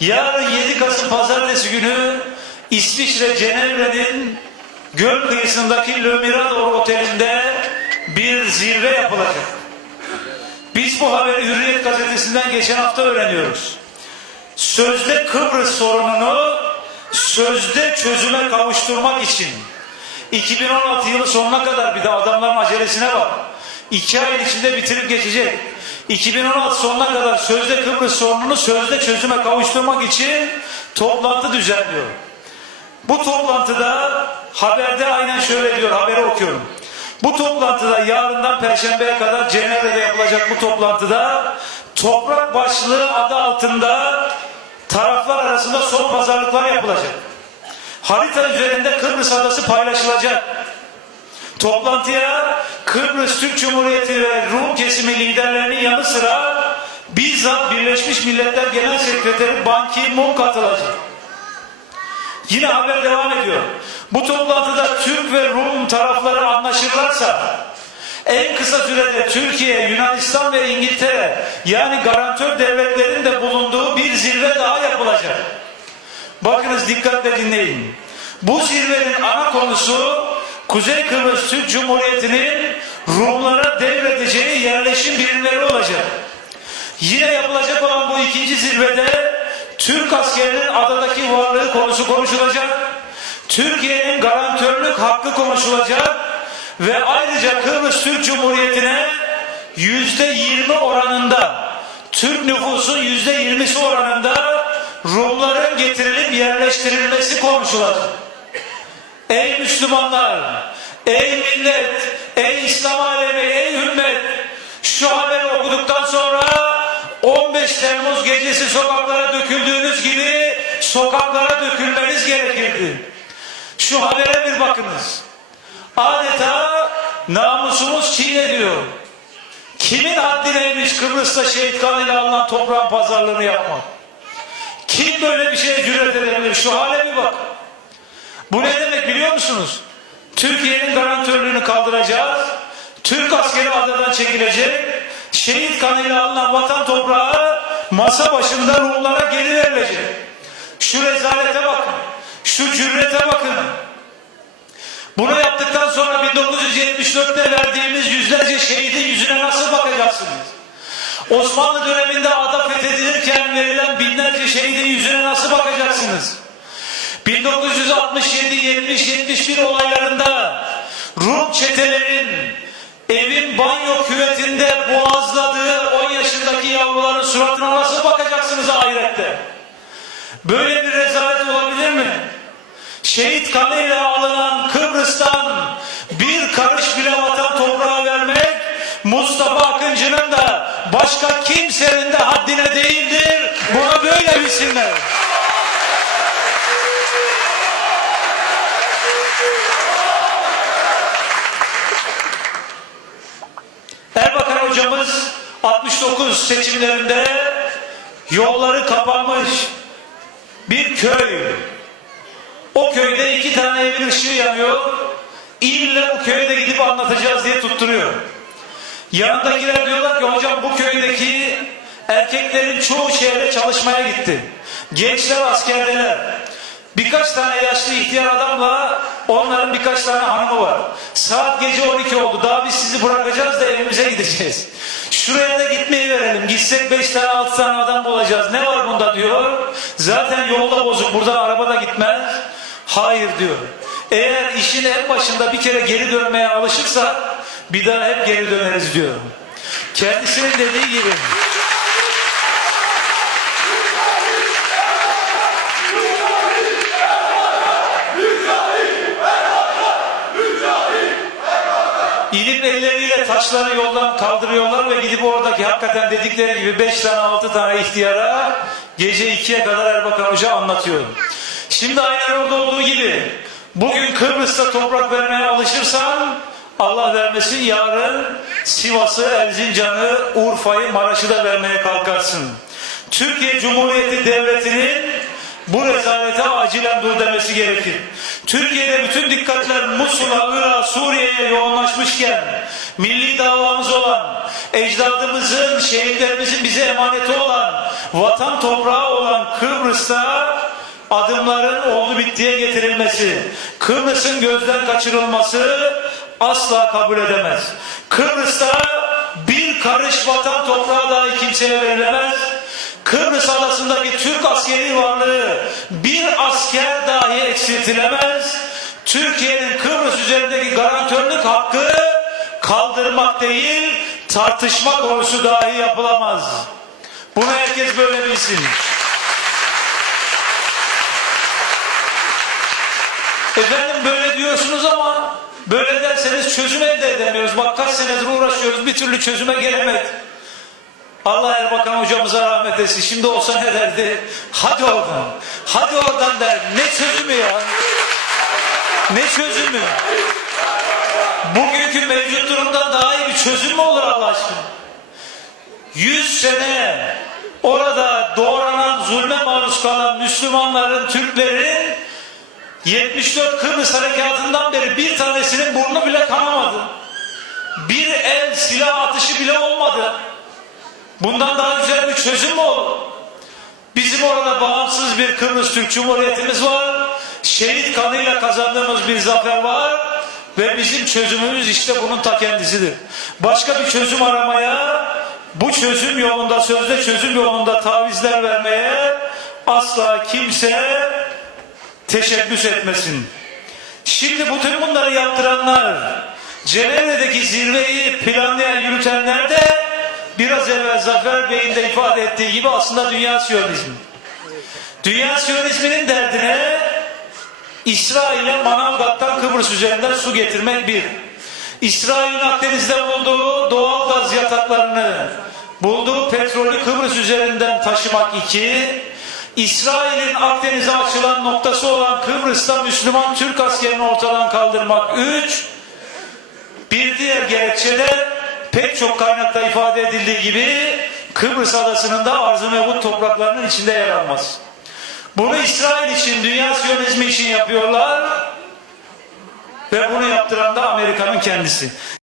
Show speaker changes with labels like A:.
A: Yarın 7 Kasım Pazartesi günü İsviçre Cenevre'nin göl kıyısındaki Le Mirador Oteli'nde bir zirve yapılacak. Biz bu haberi Hürriyet gazetesinden geçen hafta öğreniyoruz. Sözde Kıbrıs sorununu sözde çözüme kavuşturmak için 2016 yılı sonuna kadar bir de adamların acelesine bak. İki ayın içinde bitirip geçecek. 2016 sonuna kadar sözde Kıbrıs sorununu sözde çözüme kavuşturmak için toplantı düzenliyor. Bu toplantıda haberde aynen şöyle diyor haberi okuyorum. Bu toplantıda yarından perşembeye kadar Cenevre'de yapılacak bu toplantıda toprak başlığı adı altında taraflar arasında son pazarlıklar yapılacak. Harita üzerinde Kıbrıs adası paylaşılacak. Toplantıya Kıbrıs Türk Cumhuriyeti ve Rum kesimi liderlerinin yanı sıra bizzat Birleşmiş Milletler Genel Sekreteri Ban Ki-moon katılacak. Yine haber devam ediyor. Bu toplantıda Türk ve Rum tarafları anlaşırlarsa en kısa sürede Türkiye, Yunanistan ve İngiltere yani garantör devletlerin de bulunduğu bir zirve daha yapılacak. Bakınız dikkatle dinleyin. Bu zirvenin ana konusu Kuzey Kıbrıs Türk Cumhuriyeti'nin Yine yapılacak olan bu ikinci zirvede Türk askerinin adadaki varlığı konusu konuşulacak. Türkiye'nin garantörlük hakkı konuşulacak ve ayrıca Kıbrıs Türk Cumhuriyeti'ne yüzde yirmi oranında Türk nüfusun yüzde yirmisi oranında Rumların getirilip yerleştirilmesi konuşulacak. Ey Müslümanlar, ey millet, ey İslam alemi, ey ümmet şu haberi okuduktan sonra 15 Temmuz gecesi sokaklara döküldüğünüz gibi sokaklara dökülmeniz gerekirdi. Şu habere bir bakınız. Adeta namusumuz çiğneniyor. Kimin haddineymiş Kıbrıs'ta şehit kanıyla alınan toprağın pazarlığını yapmak? Kim böyle bir şeye cüret edebilir? Şu hale bir bak. Bu ne demek biliyor musunuz? Türkiye'nin garantörlüğünü kaldıracağız. Türk askeri adadan çekilecek. Şehit kanıyla alınan vatan toprağı masa başında Rumlara geri verilecek. Şu rezalete bakın. Şu cürete bakın. Bunu yaptıktan sonra 1974'te verdiğimiz yüzlerce şehidin yüzüne nasıl bakacaksınız? Osmanlı döneminde ada fethedilirken verilen binlerce şehidin yüzüne nasıl bakacaksınız? 1967, 70, 71 olaylarında Rum çetelerin evin banyo küvetinde boğazladığı 10 yaşındaki yavruların suratına nasıl bakacaksınız ahirette? Böyle bir rezalet olabilir mi? Şehit kanıyla alınan Kıbrıs'tan bir karış bile vatan toprağı vermek Mustafa Akıncı'nın da başka kimsenin de haddine değildir. Bunu böyle bilsinler. Erbakan hocamız 69 seçimlerinde yolları kapanmış bir köy. O köyde iki tane evin ışığı yanıyor. İlle o köyde gidip anlatacağız diye tutturuyor. Yanındakiler diyorlar ki hocam bu köydeki erkeklerin çoğu şehre çalışmaya gitti. Gençler askerdeler. Birkaç tane yaşlı ihtiyar adamla onların birkaç tane hanımı var. Saat gece 12 oldu. Daha biz sizi bırakacağız da evimize gideceğiz. Şuraya da gitmeyi verelim. Gitsek 5 tane 6 tane adam bulacağız. Ne var bunda diyor. Zaten yolda bozuk. Buradan araba da gitmez. Hayır diyor. Eğer işin en başında bir kere geri dönmeye alışırsak bir daha hep geri döneriz diyor. Kendisinin dediği gibi. İnip elleriyle taşları yoldan kaldırıyorlar ve gidip oradaki hakikaten dedikleri gibi 5 tane 6 tane ihtiyara gece 2'ye kadar Erbakan Hoca anlatıyor. Şimdi aynen orada olduğu gibi bugün Kıbrıs'ta toprak vermeye alışırsan Allah vermesin yarın Sivas'ı, Erzincan'ı, Urfa'yı, Maraş'ı da vermeye kalkarsın. Türkiye Cumhuriyeti Devleti'nin bu rezalete acilen dur demesi gerekir. Türkiye'de bütün dikkatler Musul'a, Irak'a, Suriye'ye yoğunlaşmışken milli davamız olan, ecdadımızın, şehitlerimizin bize emaneti olan, vatan toprağı olan Kıbrıs'ta adımların oldu bittiye getirilmesi, Kıbrıs'ın gözden kaçırılması asla kabul edemez. Kıbrıs'ta bir karış vatan toprağı dahi kimseye verilemez. Kıbrıs adasındaki Türk askeri varlığı bir asker dahi eksiltilemez. Türkiye'nin Kıbrıs üzerindeki garantörlük hakkı kaldırmak değil, tartışma konusu dahi yapılamaz. Bunu herkes böyle bilsin. Efendim böyle diyorsunuz ama böyle derseniz çözüm elde edemiyoruz. Bak kaç senedir uğraşıyoruz bir türlü çözüme gelemedik. Allah Erbakan hocamıza rahmet etsin. Şimdi olsa ne derdi? Hadi oradan. Hadi oradan der. Ne çözümü ya? Ne çözümü? Bugünkü mevcut durumdan daha iyi bir çözüm mü olur Allah aşkına? Yüz sene orada doğranan, zulme maruz kalan Müslümanların, Türklerin 74 Kıbrıs harekatından beri bir tanesinin burnu bile kanamadı. Bir el silah atışı bile olmadı. Bundan daha güzel bir çözüm mü olur? Bizim orada bağımsız bir Kıbrıs Türk Cumhuriyetimiz var. Şehit kanıyla kazandığımız bir zafer var. Ve bizim çözümümüz işte bunun ta kendisidir. Başka bir çözüm aramaya, bu çözüm yolunda, sözde çözüm yolunda tavizler vermeye asla kimse teşebbüs etmesin. Şimdi bütün bunları yaptıranlar, Cenevre'deki zirveyi planlayan, yürütenler de biraz evvel Zafer Bey'in de ifade ettiği gibi aslında dünya siyonizmi. Dünya siyonizminin derdine İsrail'e Manavgat'tan Kıbrıs üzerinden su getirmek bir. İsrail'in Akdeniz'de bulduğu doğal gaz yataklarını, bulduğu petrolü Kıbrıs üzerinden taşımak iki. İsrail'in Akdeniz'e açılan noktası olan Kıbrıs'ta Müslüman Türk askerini ortadan kaldırmak üç. Bir diğer gerekçe de pek çok kaynakta ifade edildiği gibi Kıbrıs adasının da arz-ı mevut topraklarının içinde yer alması. Bunu İsrail için, dünya siyonizmi için yapıyorlar ve bunu yaptıran da Amerika'nın kendisi.